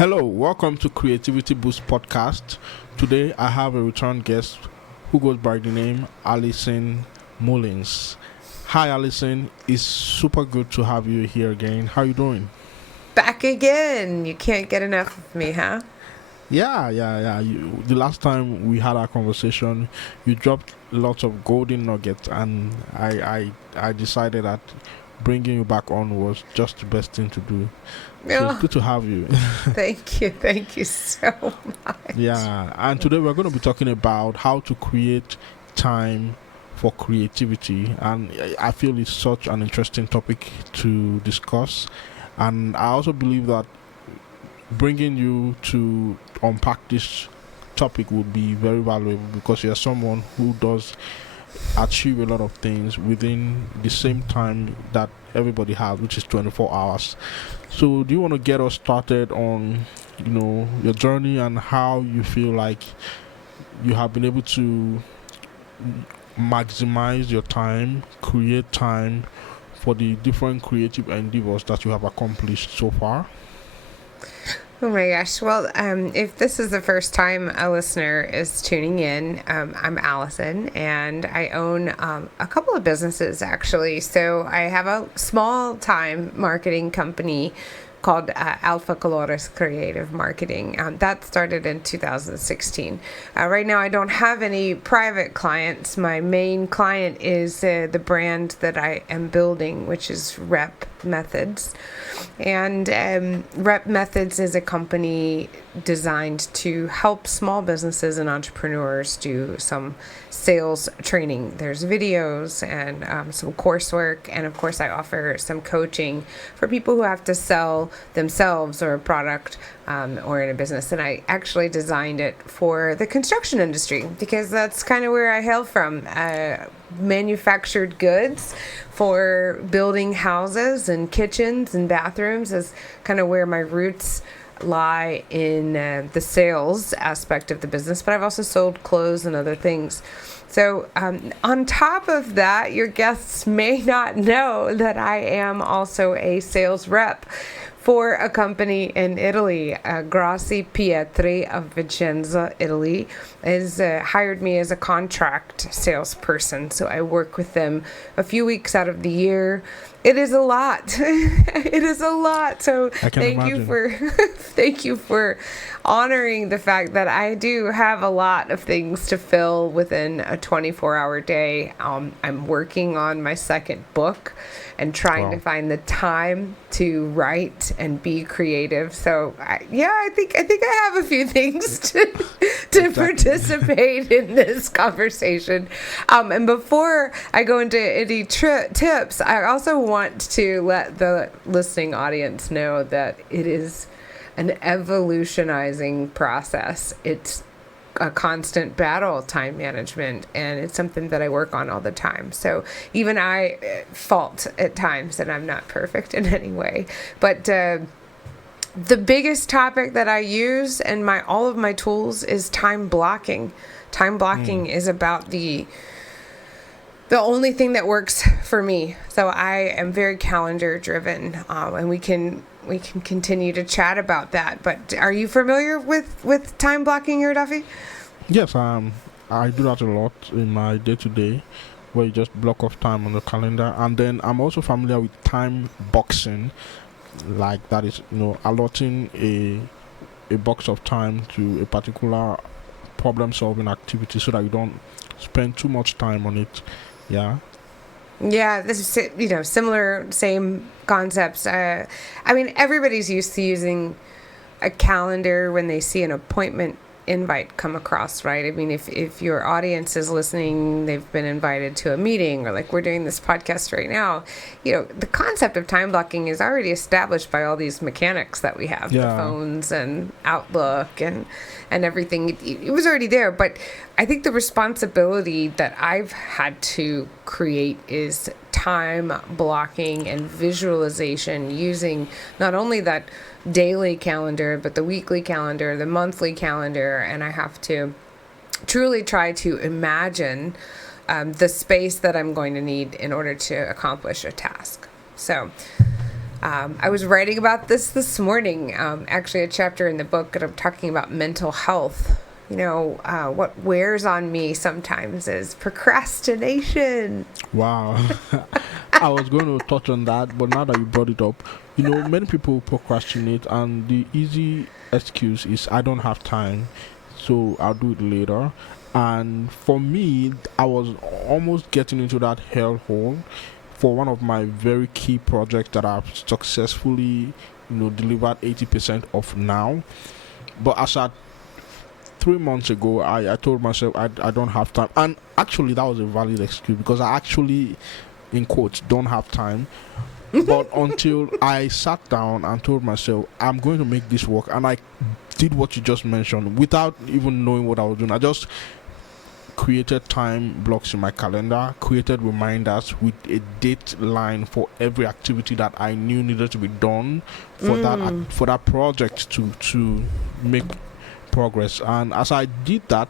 Hello, welcome to Creativity Boost Podcast. Today I have a return guest who goes by the name Alison Mullins. Hi Alison, it's super good to have you here again. How are you doing? Back again. You can't get enough of me, huh? Yeah. The last time we had our conversation, you dropped lots of golden nuggets, and I decided that bringing you back on was just the best thing to do. So it's Oh, good to have you. thank you. Thank you so much. Yeah, and today we're going to be talking about how to create time for creativity, and I feel it's such an interesting topic to discuss. And I also believe that bringing you to unpack this topic would be very valuable because you're someone who does achieve a lot of things within the same time that everybody has, which is 24 hours. So do you want to get us started on your journey and how you feel like you have been able to maximize your time, create time for the different creative endeavors that you have accomplished so far? Oh my gosh. Well, if this is the first time a listener is tuning in, I'm Allison and I own a couple of businesses actually. So I have a small time marketing company called Alpha Colores Creative Marketing. That started in 2016. Right now, I don't have any private clients. My main client is the brand that I am building, which is Rep Methods. And Rep Methods is a company designed to help small businesses and entrepreneurs do some sales training. There's videos and some coursework, and of course I offer some coaching for people who have to sell themselves or a product or in a business. And I actually designed it for the construction industry because that's kind of where I hail from. Manufactured goods for building houses and kitchens and bathrooms is kind of where my roots lie in the sales aspect of the business, but I've also sold clothes and other things. So on top of that, your guests may not know that I am also a sales rep for a company in Italy. Grassi Pietri of Vicenza, Italy, has hired me as a contract salesperson. So I work with them a few weeks out of the year. It is a lot. It is a lot. So thank you for thank you for honoring the fact that I do have a lot of things to fill within a 24-hour day. I'm working on my second book and trying to find the time to write and be creative. So I think I have a few things to participate in this conversation. And before I go into any tips, I also want to let the listening audience know that it is an evolutionizing process. It's a constant battle, time management, and it's something that I work on all the time. So even I fault at times, and I'm not perfect in any way. But the biggest topic that I use in all of my tools is time blocking. Time blocking is about the only thing that works for me. So I am very calendar driven, and we can continue to chat about that. But are you familiar with time blocking here, Duffy? Yes, I do that a lot in my day-to-day, where you just block off time on the calendar. And then I'm also familiar with time boxing, like that is, allotting a box of time to a particular problem-solving activity so that you don't spend too much time on it. Yeah. Yeah, this is, similar, same concepts. I mean, everybody's used to using a calendar when they see an appointment invite come across, right? I mean, if your audience is listening, they've been invited to a meeting, or like we're doing this podcast right now, the concept of time blocking is already established by all these mechanics that we have, the phones and Outlook and everything. It was already there, but I think the responsibility that I've had to create is time blocking and visualization using not only that daily calendar, but the weekly calendar, the monthly calendar, and I have to truly try to imagine the space that I'm going to need in order to accomplish a task. So I was writing about this morning, actually a chapter in the book that I'm talking about mental health. What wears on me sometimes is procrastination. Wow. I was going to touch on that, but now that you brought it up, many people procrastinate, and the easy excuse is I don't have time, so I'll do it later. And for me, I was almost getting into that hellhole for one of my very key projects that I've successfully, delivered 80% of now. But as at 3 months ago, I told myself I don't have time. And actually, that was a valid excuse because I actually, in quotes, don't have time. But until I sat down and told myself, I'm going to make this work. And I did what you just mentioned without even knowing what I was doing. I just created time blocks in my calendar, created reminders with a deadline for every activity that I knew needed to be done for that project to make progress. And as I did that,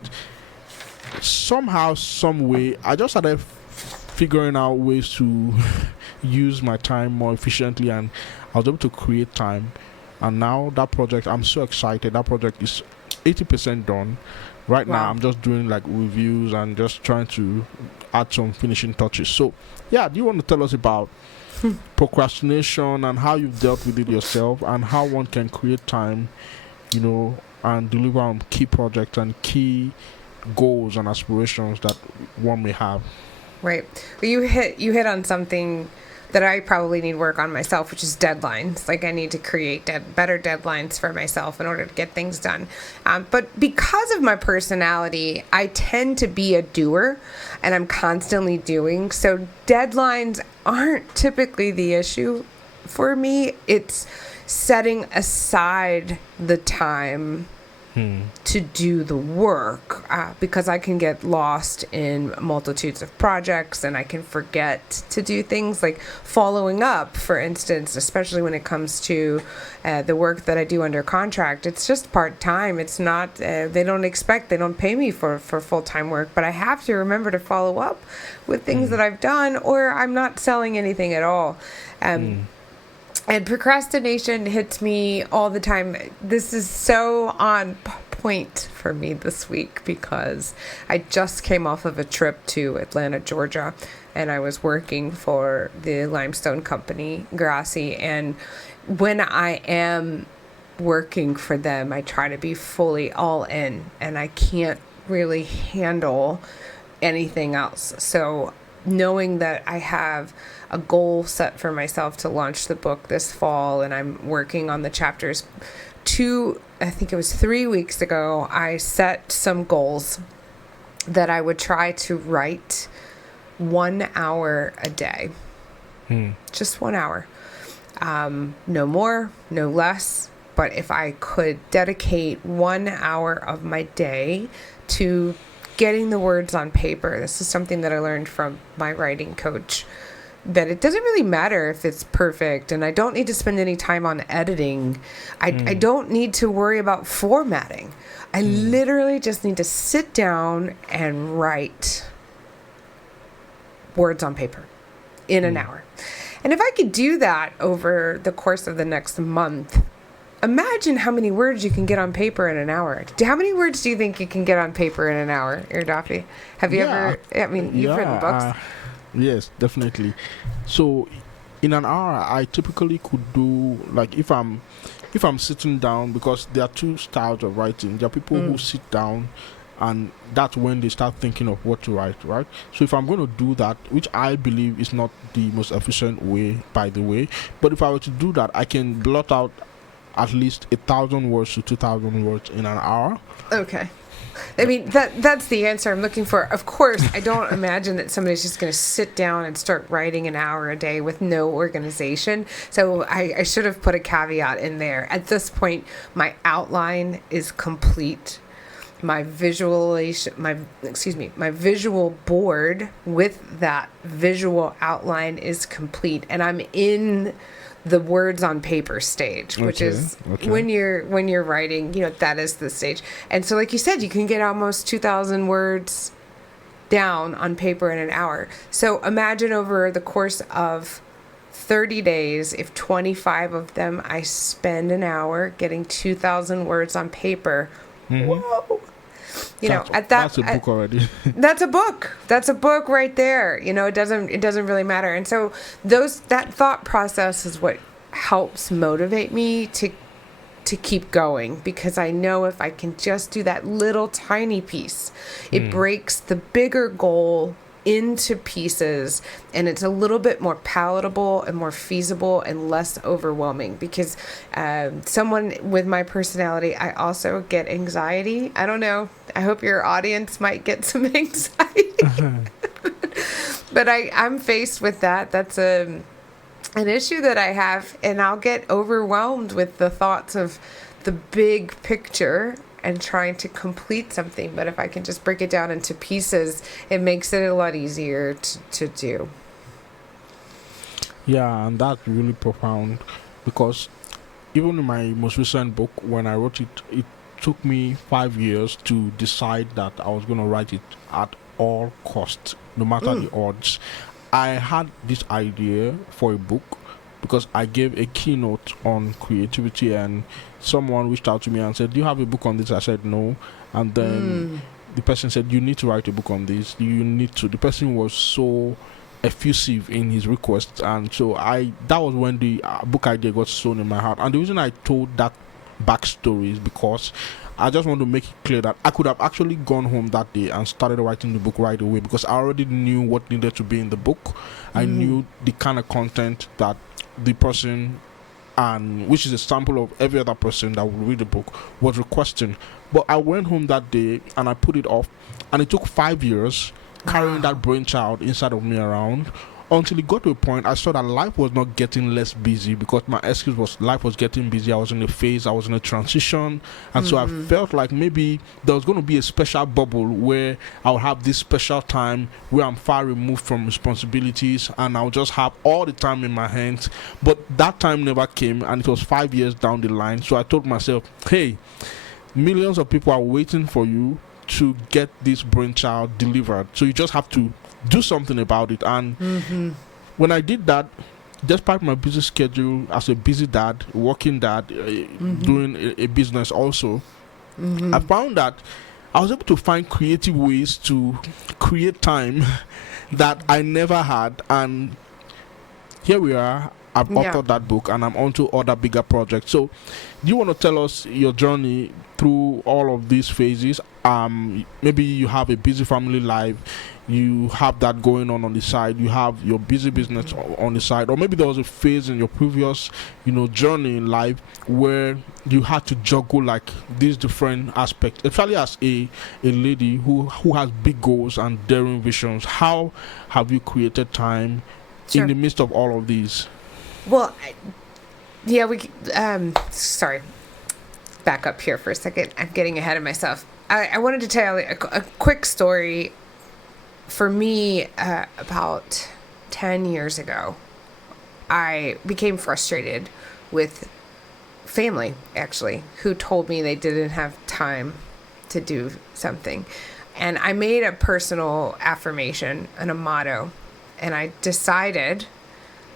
somehow, some way, I just started figuring out ways to use my time more efficiently, and I was able to create time. And now that project, I'm so excited. That project is 80% done. Right Wow. now, I'm just doing like reviews and just trying to add some finishing touches. So, yeah, do you want to tell us about procrastination and how you've dealt with it yourself, and how one can create time, and deliver on key projects and key goals and aspirations that one may have? Right. Well, you hit on something that I probably need work on myself, which is deadlines. Like, I need to create better deadlines for myself in order to get things done. But because of my personality, I tend to be a doer, and I'm constantly doing. So deadlines aren't typically the issue for me. It's setting aside the time to do the work, because I can get lost in multitudes of projects, and I can forget to do things like following up, for instance, especially when it comes to the work that I do under contract. It's just part-time. It's not, they don't pay me for full-time work, but I have to remember to follow up with things that I've done, or I'm not selling anything at all. And procrastination hits me all the time. This is so on point for me this week because I just came off of a trip to Atlanta, Georgia, and I was working for the limestone company, Grassi. And when I am working for them, I try to be fully all in, and I can't really handle anything else. So knowing that I have a goal set for myself to launch the book this fall, and I'm working on the chapters. I think it was 3 weeks ago, I set some goals that I would try to write 1 hour a day. Just 1 hour. No more, no less. But if I could dedicate 1 hour of my day to getting the words on paper, this is something that I learned from my writing coach, that it doesn't really matter if it's perfect, and I don't need to spend any time on editing. I don't need to worry about formatting. I literally just need to sit down and write words on paper in an hour. And if I could do that over the course of the next month, imagine how many words you can get on paper in an hour. How many words do you think you can get on paper in an hour, Irdafi? Have you ever, you've written books. Yes, definitely. So in an hour, I typically could do, like, if I'm sitting down, because there are two styles of writing. There are people who sit down, and that's when they start thinking of what to write, right? So if I'm going to do that, which I believe is not the most efficient way, by the way, but if I were to do that, I can blot out at least 1,000 words to 2,000 words in an hour. Okay. I mean, that's the answer I'm looking for. Of course, I don't imagine that somebody's just going to sit down and start writing an hour a day with no organization. So I should have put a caveat in there. At this point, my outline is complete. My visual board with that visual outline is complete, and I'm in the words on paper stage, which is when you're writing, that is the stage. And so, like you said, you can get almost 2,000 words down on paper in an hour. So imagine over the course of 30 days, if 25 of them I spend an hour getting 2,000 words on paper, whoa. That's a book already. That's a book. That's a book right there. It doesn't really matter. And so that thought process is what helps motivate me to keep going, because I know if I can just do that little tiny piece, it breaks the bigger goal into pieces, and it's a little bit more palatable and more feasible and less overwhelming. Because someone with my personality, I also get anxiety. I don't know. I hope your audience might get some anxiety. But I'm faced with that. That's an issue that I have, and I'll get overwhelmed with the thoughts of the big picture and trying to complete something. But if I can just break it down into pieces, it makes it a lot easier to do. Yeah, and that's really profound, because even in my most recent book, when I wrote it, it took me 5 years to decide that I was going to write it at all costs, no matter the odds. I had this idea for a book because I gave a keynote on creativity, and someone reached out to me and said, "Do you have a book on this?" I said, "No." And then the person said, "You need to write a book on this. You need to." The person was so effusive in his requests, and so that was when the book idea got sown in my heart. And the reason I told that backstory is because I just want to make it clear that I could have actually gone home that day and started writing the book right away, because I already knew what needed to be in the book. I knew the kind of content that the person, and which is a sample of every other person that would read the book, was requesting. But I went home that day and I put it off, and it took 5 years carrying that brainchild inside of me around, until it got to a point I saw that life was not getting less busy, because my excuse was life was getting busy. I was in a phase, I was in a transition, and so I felt like maybe there was going to be a special bubble where I'll have this special time where I'm far removed from responsibilities and I'll just have all the time in my hands. But that time never came, and it was 5 years down the line. So I told myself, hey, millions of people are waiting for you to get this brainchild delivered, so you just have to do something about it. And when I did that, despite my busy schedule as a busy dad, working dad, doing a business also, I found that I was able to find creative ways to create time that I never had. And here we are. I've authored that book, and I'm on to other bigger projects. So do you want to tell us your journey through all of these phases? Maybe you have a busy family life, you have that going on the side, you have your busy business on the side, or maybe there was a phase in your previous journey in life where you had to juggle like these different aspects, especially as a lady who has big goals and daring visions. How have you created time in the midst of all of these? Well, sorry, back up here for a second. I'm getting ahead of myself. I wanted to tell a quick story. For me, about 10 years ago, I became frustrated with family, actually, who told me they didn't have time to do something. And I made a personal affirmation and a motto, and I decided,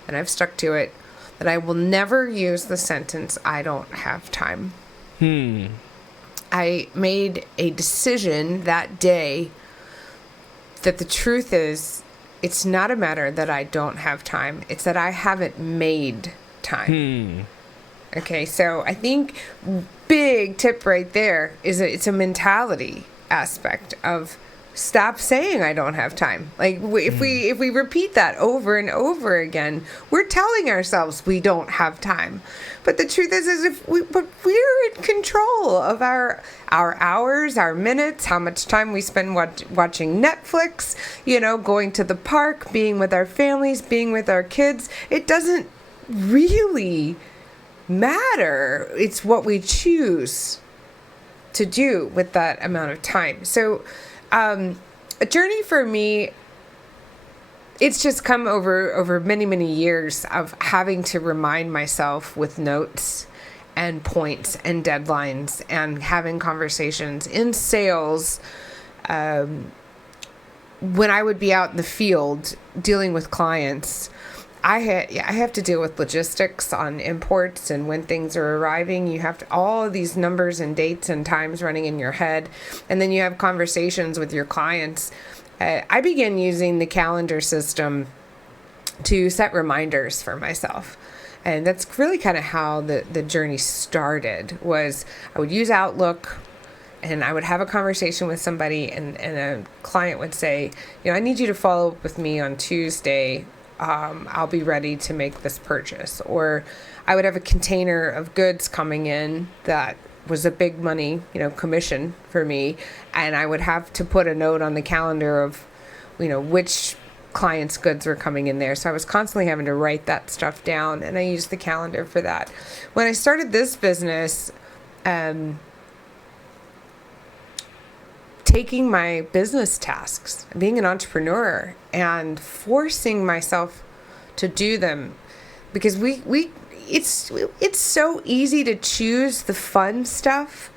and I've stuck to it, that I will never use the sentence, "I don't have time." I made a decision that day that the truth is, it's not a matter that I don't have time. It's that I haven't made time. Okay, so I think big tip right there is that it's a mentality aspect of stop saying I don't have time. Like if we repeat that over and over again, we're telling ourselves we don't have time. But the truth is but we're in control of our hours, our minutes, how much time we spend watching Netflix, going to the park, being with our families, being with our kids. It doesn't really matter. It's what we choose to do with that amount of time. So a journey for me, it's just come over many, many years of having to remind myself with notes and points and deadlines and having conversations in sales. When I would be out in the field dealing with clients, I have to deal with logistics on imports and when things are arriving. You have to, all of these numbers and dates and times running in your head, and then you have conversations with your clients. I began using the calendar system to set reminders for myself. And that's really kind of how the journey started. Was I would use Outlook, and I would have a conversation with somebody, and a client would say, I need you to follow up with me on Tuesday. I'll be ready to make this purchase. Or I would have a container of goods coming in that was a big money, commission for me. And I would have to put a note on the calendar of, which clients' goods were coming in there. So I was constantly having to write that stuff down, and I used the calendar for that. When I started this business, taking my business tasks, being an entrepreneur, and forcing myself to do them, because it's so easy to choose the fun stuff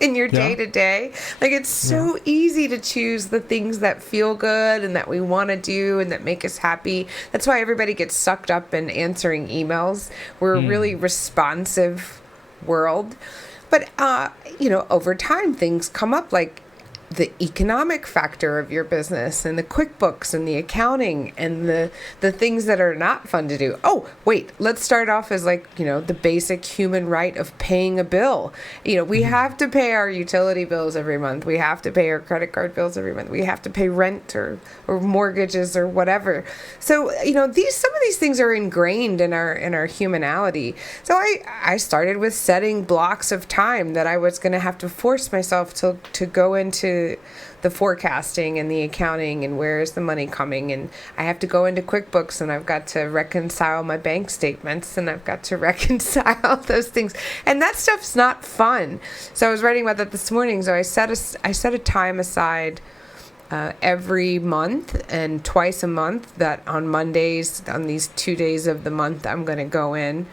in your day to day. Like, it's so easy to choose the things that feel good and that we want to do and that make us happy. That's why everybody gets sucked up in answering emails. We're a really responsive world. But, over time, things come up, like the economic factor of your business and the QuickBooks and the accounting and the things that are not fun to do. Oh, wait, let's start off as the basic human right of paying a bill. We have to pay our utility bills every month. We have to pay our credit card bills every month. We have to pay rent or mortgages or whatever. So, some of these things are ingrained in our humanality. So I started with setting blocks of time that I was going to have to force myself to go into the forecasting and the accounting and where is the money coming, and I have to go into QuickBooks, and I've got to reconcile my bank statements, and I've got to reconcile those things, and that stuff's not fun. So I was writing about that this morning. So I set a time aside every month and twice a month, that on Mondays, on these 2 days of the month, I'm going to go in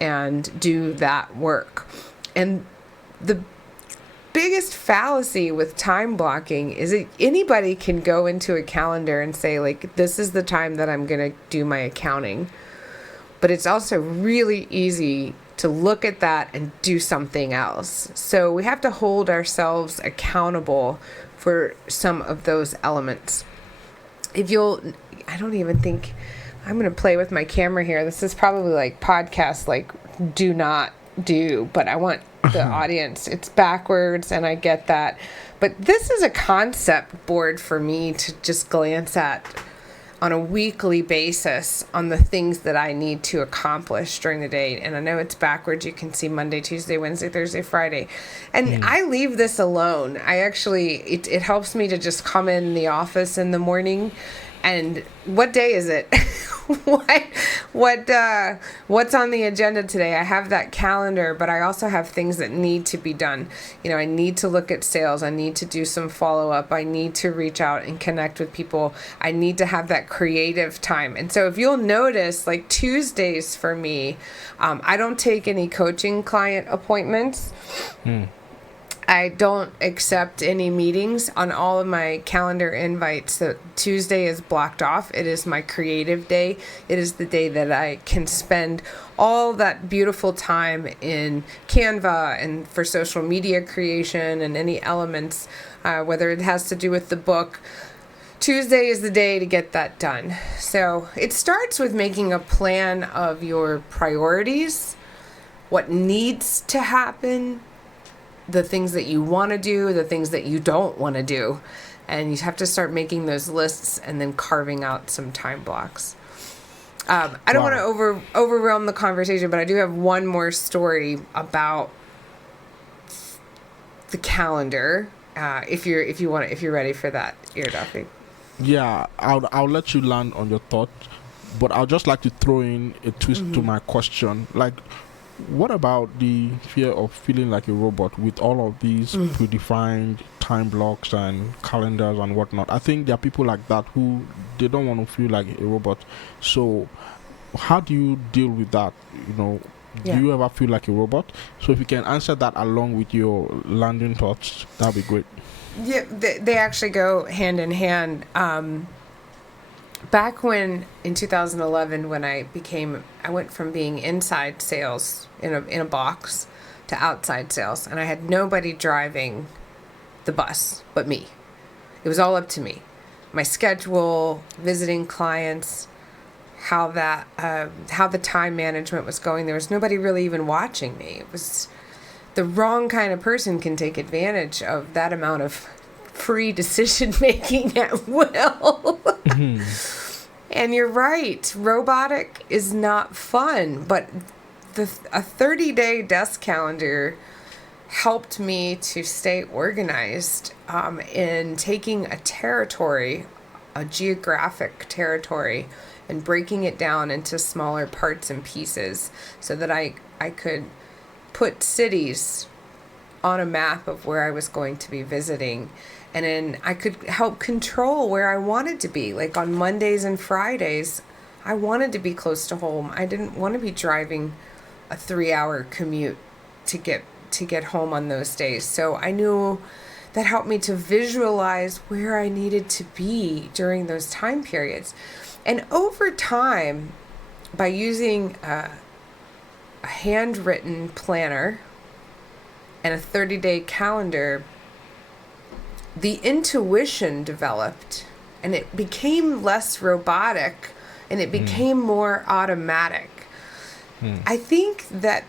and do that work. And the biggest fallacy with time blocking is that anybody can go into a calendar and say, this is the time that I'm going to do my accounting. But it's also really easy to look at that and do something else. So we have to hold ourselves accountable for some of those elements. I don't even think I'm going to play with my camera here. This is probably podcast, do not do, but I want the audience. It's backwards, and I get that. But this is a concept board for me to just glance at on a weekly basis on the things that I need to accomplish during the day. And I know it's backwards. You can see Monday, Tuesday, Wednesday, Thursday, Friday. And I leave this alone. I actually, it helps me to just come in the office in the morning. And what day is it? What's on the agenda today? I have that calendar, but I also have things that need to be done. I need to look at sales. I need to do some follow-up. I need to reach out and connect with people. I need to have that creative time. And so if you'll notice, Tuesdays for me, I don't take any coaching client appointments. I don't accept any meetings on all of my calendar invites. So Tuesday is blocked off. It is my creative day. It is the day that I can spend all that beautiful time in Canva and for social media creation and any elements, whether it has to do with the book. Tuesday is the day to get that done. So it starts with making a plan of your priorities, what needs to happen, the things that you want to do, the things that you don't want to do. And you have to start making those lists and then carving out some time blocks. I don't want to overwhelm the conversation, but I do have one more story about the calendar. If you're ready for that, Duffy. Yeah, I'll let you land on your thought, but I'll just like to throw in a twist to my question. What about the fear of feeling like a robot with all of these predefined time blocks and calendars and whatnot? I think there are people like that who they don't want to feel like a robot. So how do you deal with that? Do you ever feel like a robot? So if you can answer that along with your landing thoughts, that'd be great. Yeah, they actually go hand in hand. back when in 2011, when I went from being inside sales in a box to outside sales, and I had nobody driving the bus but me. It was all up to me. My schedule, visiting clients, how the time management was going. There was nobody really even watching me. It was the wrong kind of person can take advantage of that amount of free decision making at will. And you're right, robotic is not fun, but a 30-day desk calendar helped me to stay organized in taking a geographic territory, and breaking it down into smaller parts and pieces so that I could put cities on a map of where I was going to be visiting. And then I could help control where I wanted to be. Like on Mondays and Fridays, I wanted to be close to home. I didn't want to be driving a 3-hour commute to get home on those days. So I knew that helped me to visualize where I needed to be during those time periods. And over time, by using a handwritten planner and a 30-day calendar, the intuition developed, and it became less robotic, and it became more automatic. I think that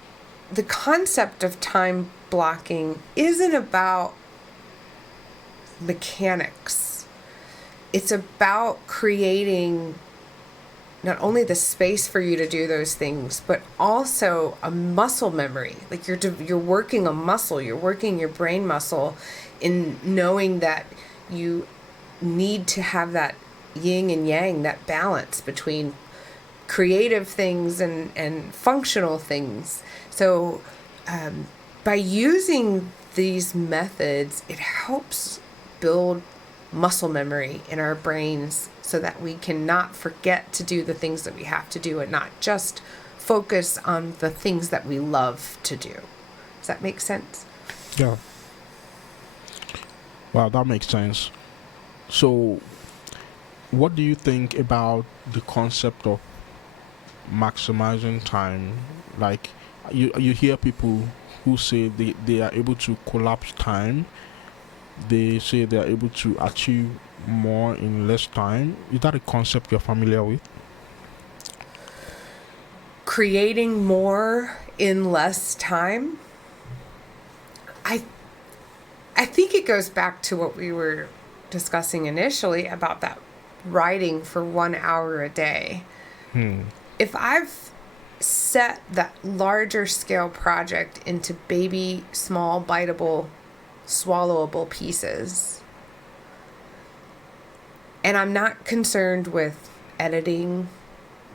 the concept of time blocking isn't about mechanics. It's about creating not only the space for you to do those things, but also a muscle memory. Like you're working a muscle, you're working your brain muscle in knowing that you need to have that yin and yang, that balance between creative things and functional things. So by using these methods, it helps build muscle memory in our brains so that we cannot forget to do the things that we have to do and not just focus on the things that we love to do. Does that make sense? Yeah. Wow, that makes sense. So, what do you think about the concept of maximizing time? Like, you hear people who say they are able to collapse time. They say they are able to achieve more in less time. Is that a concept you're familiar with? Creating more in less time? I think it goes back to what we were discussing initially about that writing for 1 hour a day. If I've set that larger scale project into baby, small, biteable, swallowable pieces, and I'm not concerned with editing,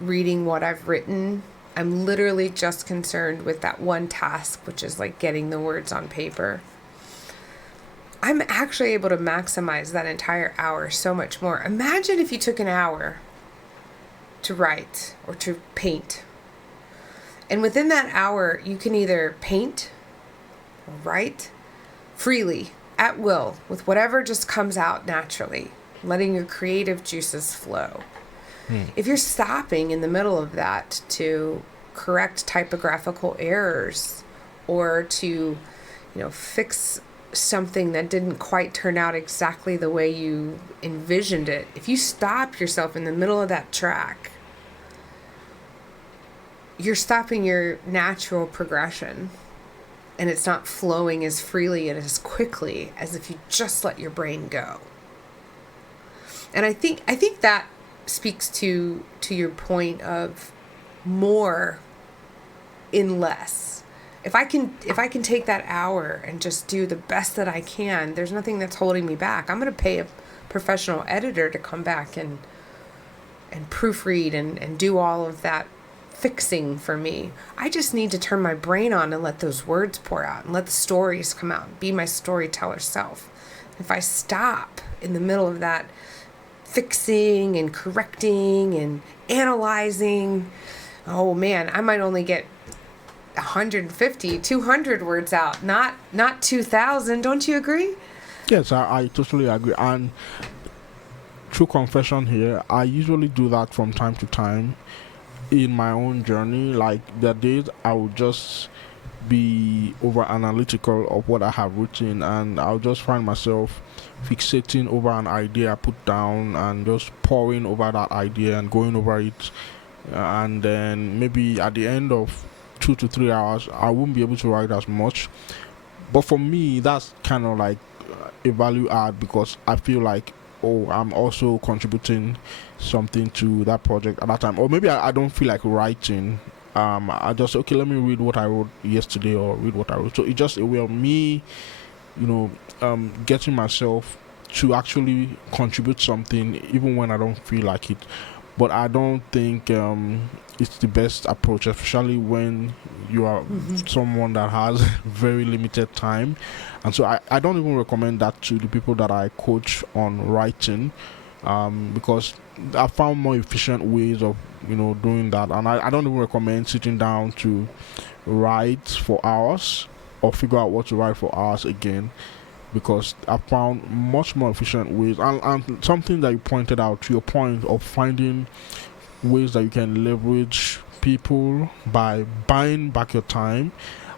reading what I've written, I'm literally just concerned with that one task, which is like getting the words on paper, I'm actually able to maximize that entire hour so much more. Imagine if you took an hour to write or to paint. And within that hour, you can either paint or write freely, at will, with whatever just comes out naturally, letting your creative juices flow. If you're stopping in the middle of that to correct typographical errors or to, fix something that didn't quite turn out exactly the way you envisioned it, if you stop yourself in the middle of that track, you're stopping your natural progression, and it's not flowing as freely and as quickly as if you just let your brain go. And I think that speaks to your point of more in less. If I can take that hour and just do the best that I can, there's nothing that's holding me back. I'm going to pay a professional editor to come back and proofread and do all of that fixing for me. I just need to turn my brain on and let those words pour out and let the stories come out and be my storyteller self. If I stop in the middle of that fixing and correcting and analyzing, oh man, I might only get 150, 200 words out, not 2,000. Don't you agree? Yes, I totally agree. And true confession here, I usually do that from time to time in my own journey. Like there are days I will just be over analytical of what I have written, and I'll just find myself fixating over an idea I put down and just pouring over that idea and going over it. And then maybe at the end of 2 to 3 hours, I won't be able to write as much. But for me, that's kind of like a value add, because I feel like, oh, I'm also contributing something to that project at that time. Or maybe I don't feel like writing. I just, okay, let me read what I wrote yesterday, or read what I wrote. So it's just a way of me, getting myself to actually contribute something even when I don't feel like it. But I don't think it's the best approach, especially when you are someone that has very limited time. And so I don't even recommend that to the people that I coach on writing, because I found more efficient ways of doing that. And I don't even recommend sitting down to write for hours or figure out what to write for hours again, because I found much more efficient ways. And something that you pointed out, to your point of finding ways that you can leverage people by buying back your time,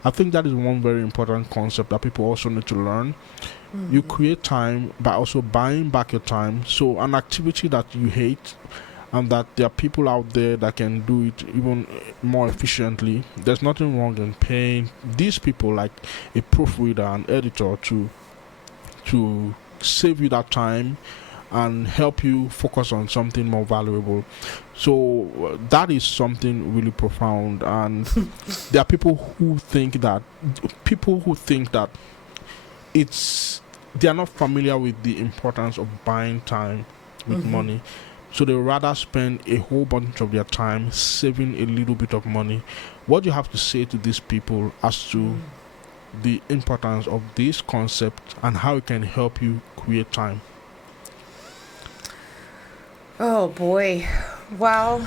I think that is one very important concept that people also need to learn. You create time by also buying back your time. So an activity that you hate, and that there are people out there that can do it even more efficiently, there's nothing wrong in paying these people, like a proofreader, an editor, to save you that time and help you focus on something more valuable. So that is something really profound. And there are people who think that they are not familiar with the importance of buying time with money. So they rather spend a whole bunch of their time saving a little bit of money. What do you have to say to these people as to the importance of this concept and how it can help you create time? Oh boy. Well,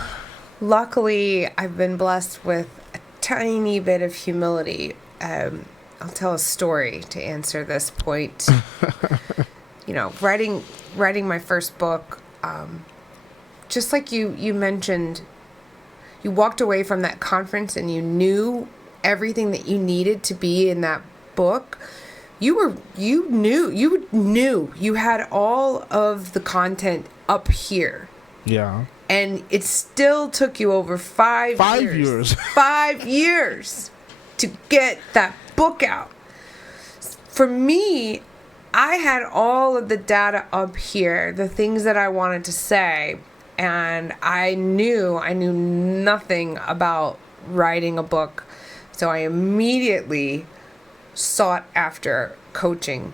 luckily I've been blessed with a tiny bit of humility. I'll tell a story to answer this point. Writing my first book, just like you mentioned, you walked away from that conference and you knew everything that you needed to be in that book. You knew you had all of the content up here. Yeah. And it still took you over 5 years. 5 years to get that book out. For me, I had all of the data up here, the things that I wanted to say, and I knew nothing about writing a book. So I immediately sought after coaching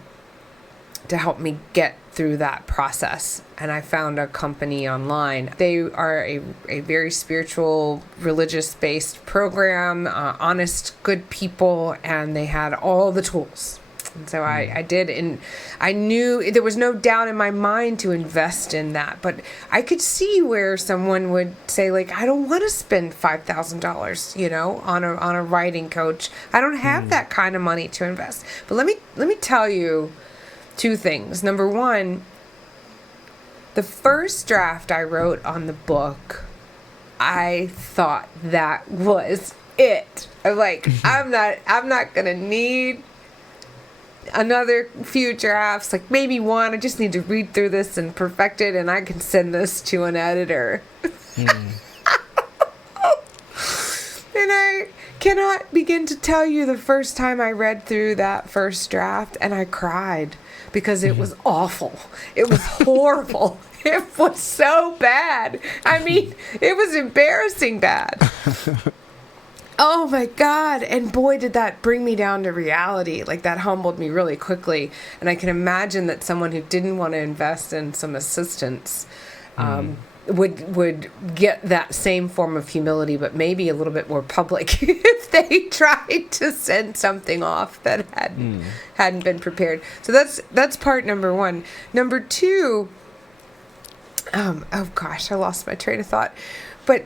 to help me get through that process. And I found a company online. They are a very spiritual, religious-based program, honest, good people, and they had all the tools. And so I did, and I knew there was no doubt in my mind to invest in that. But I could see where someone would say, like, I don't want to spend $5,000, on a writing coach. I don't have that kind of money to invest. But let me tell you two things. Number one, the first draft I wrote on the book, I thought that was it. I'm like, I'm not gonna need another few drafts, like maybe one. I just need to read through this and perfect it, and I can send this to an editor. And I cannot begin to tell you the first time I read through that first draft, and I cried because it was awful. It was horrible. It was so bad. I mean, it was embarrassing bad. Oh my God. And boy, did that bring me down to reality. Like, that humbled me really quickly. And I can imagine that someone who didn't want to invest in some assistance would get that same form of humility, but maybe a little bit more public if they tried to send something off that hadn't been prepared. So that's part number one. Number two, oh gosh, I lost my train of thought. But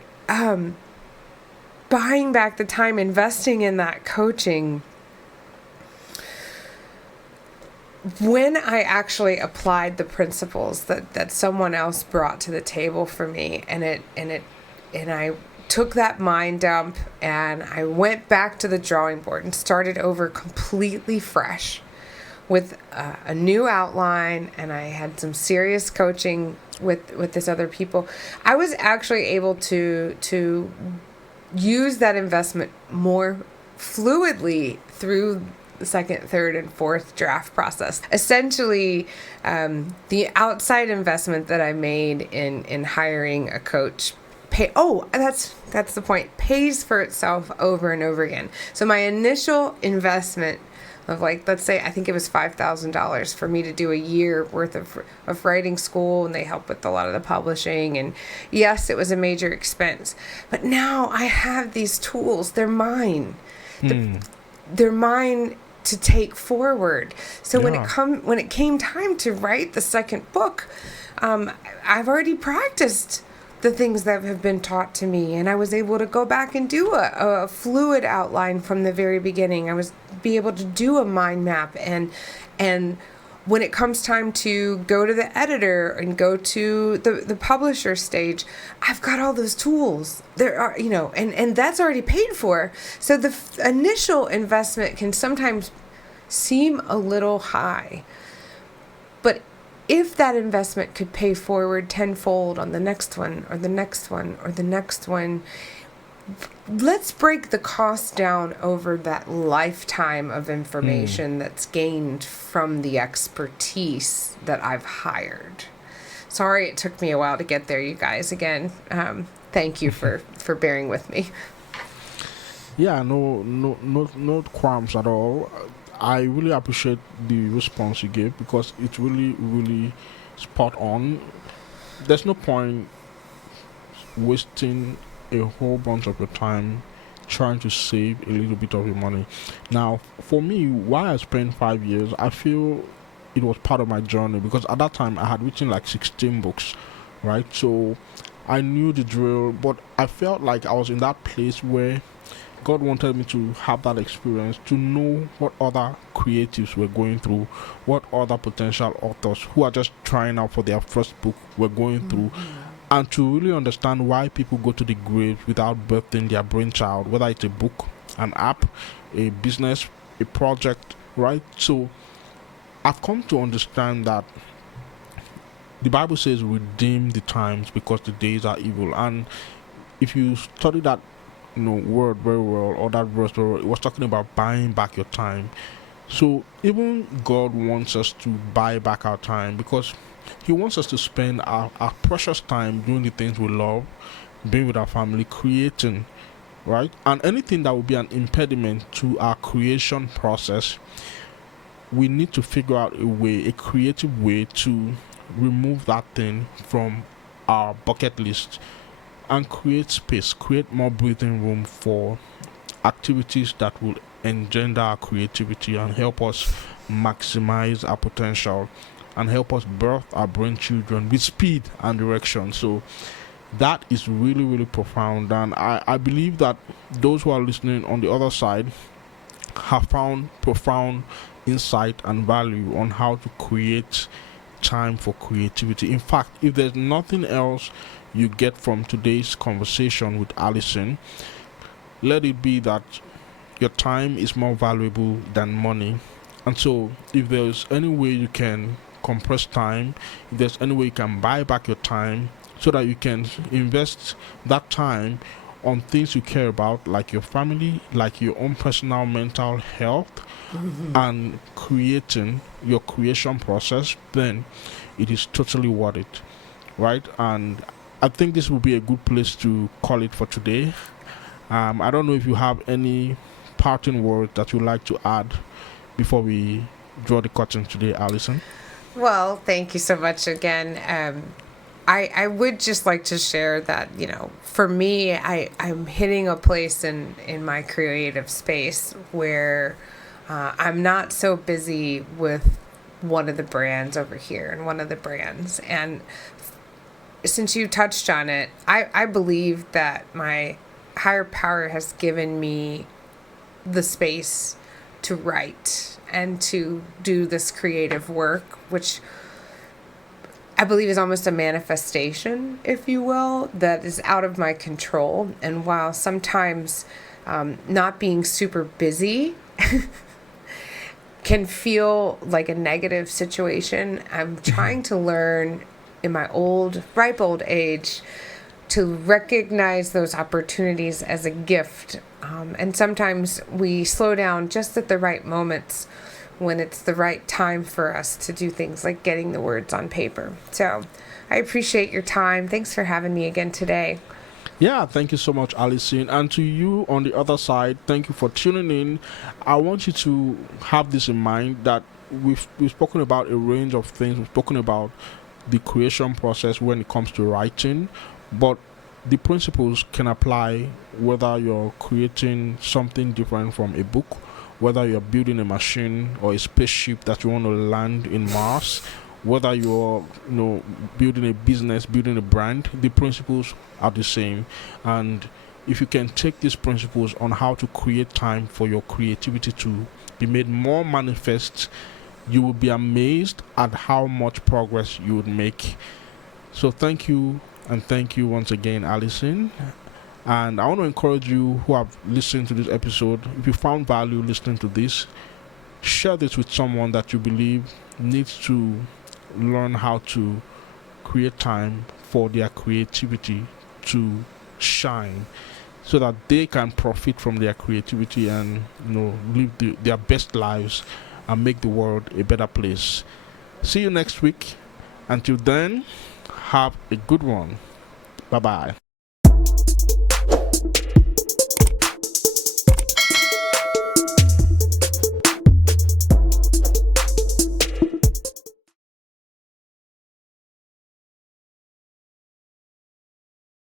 buying back the time, investing in that coaching. when I actually applied the principles that someone else brought to the table for me, and I took that mind dump and I went back to the drawing board and started over completely fresh with a new outline, and I had some serious coaching with this other people, I was actually able to use that investment more fluidly through the second, third, and fourth draft process. Essentially, the outside investment that I made in hiring a coach that's the point, pays for itself over and over again. So my initial investment of, like, let's say, I think it was $5,000 for me to do a year worth of writing school, and they help with a lot of the publishing. And yes, it was a major expense, but now I have these tools. They're mine. They're mine to take forward. So when it came time to write the second book, I've already practiced the things that have been taught to me, and I was able to go back and do a fluid outline from the very beginning. I was be able to do a mind map, and when it comes time to go to the editor and go to the publisher stage, I've got all those tools. There are, and that's already paid for. So the initial investment can sometimes seem a little high, but if that investment could pay forward tenfold on the next one, or the next one, or the next one, let's break the cost down over that lifetime of information that's gained from the expertise that I've hired. Sorry it took me a while to get there, you guys. Again, thank you for bearing with me. Yeah, no qualms at all. I really appreciate the response you gave, because it's really, really spot on. There's no point wasting a whole bunch of your time trying to save a little bit of your money. Now, for me, why I spent 5 years, I feel it was part of my journey, because at that time I had written like 16 books, right? So I knew the drill, but I felt like I was in that place where God wanted me to have that experience, to know what other creatives were going through, what other potential authors who are just trying out for their first book were going through, and to really understand why people go to the grave without birthing their brainchild, whether it's a book, an app, a business, a project, right? So I've come to understand that the Bible says, redeem the times because the days are evil. And if you study that word very well, or that verse very well, it was talking about buying back your time. So even God wants us to buy back our time, because He wants us to spend our precious time doing the things we love, being with our family, creating, right? And anything that will be an impediment to our creation process, we need to figure out a creative way to remove that thing from our bucket list and create space, create more breathing room for activities that will engender our creativity and help us maximize our potential and help us birth our brain children with speed and direction. So that is really, really profound, and I believe that those who are listening on the other side have found profound insight and value on how to create time for creativity. In fact, if there's nothing else you get from today's conversation with Alison, let it be that your time is more valuable than money. And so if there's any way you can compress time, if there's any way you can buy back your time so that you can invest that time on things you care about, like your family, like your own personal mental health, and creating your creation process, then it is totally worth it, right? And I think this will be a good place to call it for today. I don't know if you have any parting words that you'd like to add before we draw the curtain today, Alison. Well, thank you so much again. I would just like to share that, for me, I'm hitting a place in my creative space where I'm not so busy with one of the brands over here and one of the brands. And since you touched on it, I believe that my higher power has given me the space to write and to do this creative work, which I believe is almost a manifestation, if you will, that is out of my control. And while sometimes not being super busy can feel like a negative situation, I'm trying to learn in my ripe old age to recognize those opportunities as a gift. And sometimes we slow down just at the right moments when it's the right time for us to do things like getting the words on paper. So I appreciate your time. Thanks for having me again today. Yeah, thank you so much, Alison. And to you on the other side, thank you for tuning in. I want you to have this in mind that we've spoken about a range of things. We've spoken about the creation process when it comes to writing, but the principles can apply whether you're creating something different from a book, whether you're building a machine or a spaceship that you want to land in Mars, whether you're building a business, building a brand, the principles are the same. And if you can take these principles on how to create time for your creativity to be made more manifest, you will be amazed at how much progress you would make. So thank you, and thank you once again, Alison. And I want to encourage you who have listened to this episode, if you found value listening to this, share this with someone that you believe needs to learn how to create time for their creativity to shine, so that they can profit from their creativity and live their best lives and make the world a better place. See you next week. Until then, have a good one. Bye bye.